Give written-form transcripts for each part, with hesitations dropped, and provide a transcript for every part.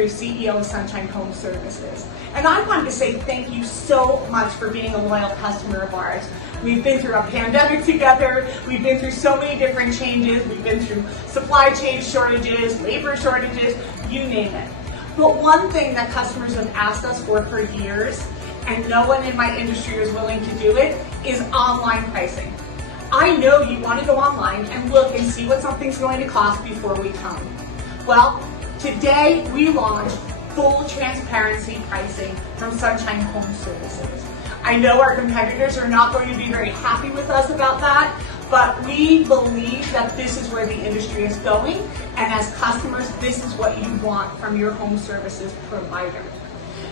Cruz, CEO of Sunshine Home Services. And I wanted to say thank you so much for being a loyal customer of ours. We've been through a pandemic together, we've been through so many different changes, we've been through supply chain shortages, labor shortages, you name it. But one thing that customers have asked us for years, and no one in my industry is willing to do it, is online pricing. I know you want to go online and look and see what something's going to cost before we come. Well, today we launched full transparency pricing from Sunshine Home Services. I know our competitors are not going to be very happy with us about that, but we believe that this is where the industry is going, and as customers, this is what you want from your home services provider.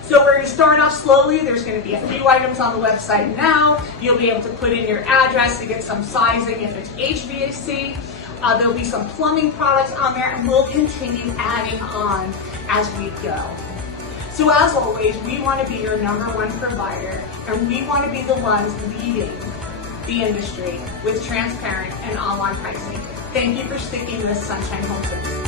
So we're going to start off slowly. There's going to be a few items on the website now. You'll be able to put in your address to get some sizing if it's HVAC. There'll be some plumbing products on there, and we'll continue adding on as we go. So as always, we want to be your #1 provider, and we want to be the ones leading the industry with transparent and online pricing. Thank you for sticking with Sunshine Home Services.